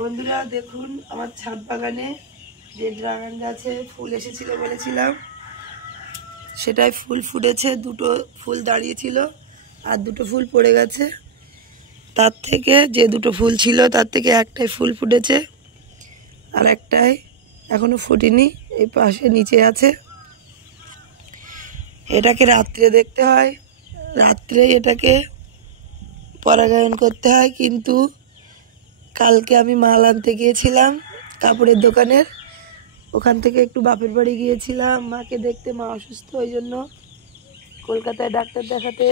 বন্ধুরা দেখুন আমার ছাদ বাগানে যে ড্রাগন গাছে ফুল এসেছিল বলেছিলাম, সেটাই ফুল ফুটেছে। দুটো ফুল দাঁড়িয়েছিল আর দুটো ফুল পড়ে গেছে। তার থেকে যে দুটো ফুল ছিল তার থেকে একটাই ফুল ফুটেছে, আর একটাই এখনো ফুটেনি, এই পাশে নিচে আছে। এটাকে রাত্রে দেখতে হয়, রাত্রে এটাকে পরাগায়ন করতে হয়। কিন্তু কালকে আমি মাল আনতে গিয়েছিলাম কাপড়ের দোকানের, ওখান থেকে একটু বাপের বাড়ি গিয়েছিলাম মাকে দেখতে। মা অসুস্থ, ওই জন্য কলকাতায় ডাক্তার দেখাতে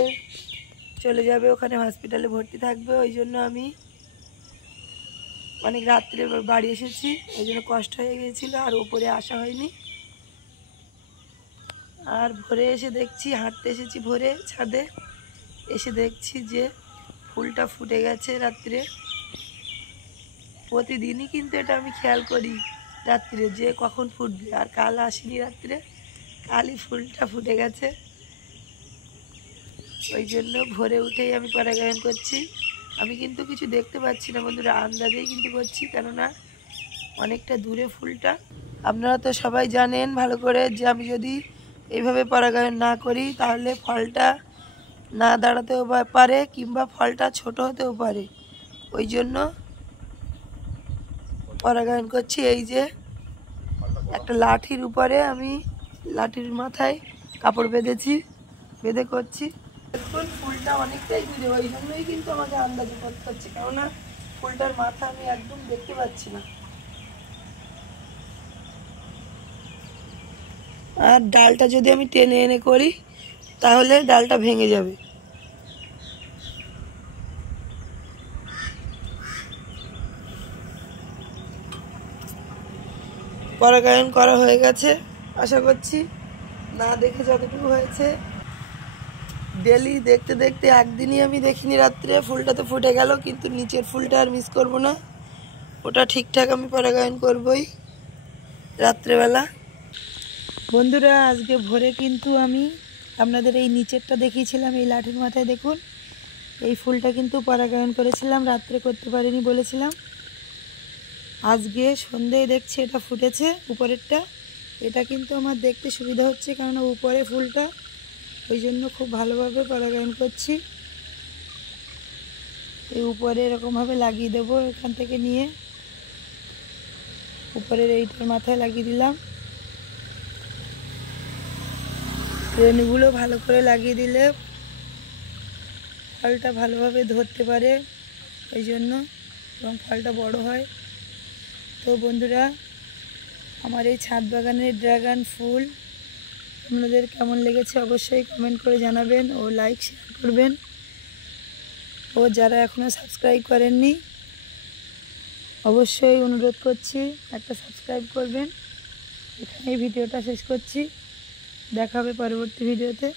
চলে যাবে, ওখানে হসপিটালে ভর্তি থাকবে। ওই জন্য আমি অনেক রাত্রে বাড়ি এসেছি, ওই জন্য কষ্ট হয়ে গিয়েছিল আর ওপরে আসা হয়নি। আর ভোরে এসে দেখছি, হাঁটতে এসেছি ভোরে ছাদে, এসে দেখছি যে ফুলটা ফুটে গেছে রাত্রে। প্রতিদিনই কিন্তু এটা আমি খেয়াল করি রাত্রে যে কখন ফুটবে, আর কাল আসেনি রাত্রে, কালই ফুলটা ফুটে গেছে। ওই জন্য ভোরে উঠেই আমি পরাগায়ন করছি। আমি কিন্তু কিছু দেখতে পাচ্ছি না বন্ধুরা, আন্দাজেই কিন্তু করছি, কেননা অনেকটা দূরে ফুলটা। আপনারা তো সবাই জানেন ভালো করে যে আমি যদি এইভাবে পরাগায়ন না করি তাহলে ফলটা না দাঁড়াতেও পারে, কিংবা ফলটা ছোট হতেও পারে। ওই জন্য পরাগায়ন করছি। এই যে একটা লাঠির উপরে আমি লাঠির মাথায় কাপড় বেঁধেছি, বেঁধে করছি। দেখুন ফুলটা অনেকটাই দূরে, ওই জন্যই কিন্তু আমাকে আন্দাজে করতে হচ্ছে, কেননা ফুলটার মাথা আমি একদম দেখতে পাচ্ছি না। আর ডালটা যদি আমি টেনে এনে করি তাহলে ডালটা ভেঙে যাবে। পরাগায়ন করা হয়ে গেছে আশা করছি, না দেখে যতটুকু হয়েছে। ডেলি দেখতে দেখতে একদিনই আমি দেখিনি রাত্রে, ফুলটা তো ফুটে গেল, কিন্তু নিচের ফুলটা আর মিস করব না, ওটা ঠিকঠাক আমি পরাগায়ন করবই রাত্রেবেলা। বন্ধুরা আজকে ভোরে কিন্তু আমি আপনাদের এই নিচেরটা দেখিয়েছিলাম, এই লাঠির মাথায় দেখুন এই ফুলটা কিন্তু পরাগায়ন করেছিলাম, রাত্রে করতে পারিনি বলেছিলাম। আজকে সন্ধ্যেয় দেখছি এটা ফুটেছে উপরেরটা। এটা কিন্তু আমার দেখতে সুবিধা হচ্ছে, কেননা উপরে ফুলটা, ওই জন্য খুব ভালোভাবে পরাগায়ন করছি। এই উপরে এরকমভাবে লাগিয়ে দেবো, এখান থেকে নিয়ে উপরের এইটার মাথায় লাগিয়ে দিলাম। রেণুগুলো ভালো করে লাগিয়ে দিলে ফলটা ভালোভাবে ধরতে পারে, ওই জন্য, এবং ফলটা বড় হয়। তো বন্ধুরা আমার এই ছাদ বাগানের ড্রাগন ফুল আপনাদের কেমন লেগেছে অবশ্যই কমেন্ট করে জানাবেন, ও লাইক শেয়ার করবেন। ও যারা এখনও সাবস্ক্রাইব করেননি অবশ্যই অনুরোধ করছি একটা সাবস্ক্রাইব করবেন। এখানেই ভিডিওটা শেষ করছি, দেখা হবে পরবর্তী ভিডিওতে।